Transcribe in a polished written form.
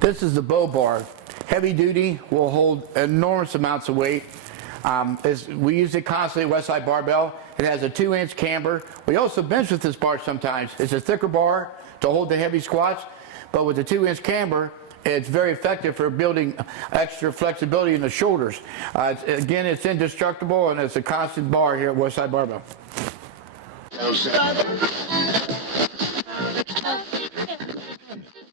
This is the bow bar. Heavy duty, will hold enormous amounts of weight. We use it constantly at Westside Barbell. It has a 2-inch camber. We also bench with this bar sometimes. It's a thicker bar to hold the heavy squats, but with the 2-inch camber, it's very effective for building extra flexibility in the shoulders. Again, it's indestructible, and it's a constant bar here at Westside Barbell.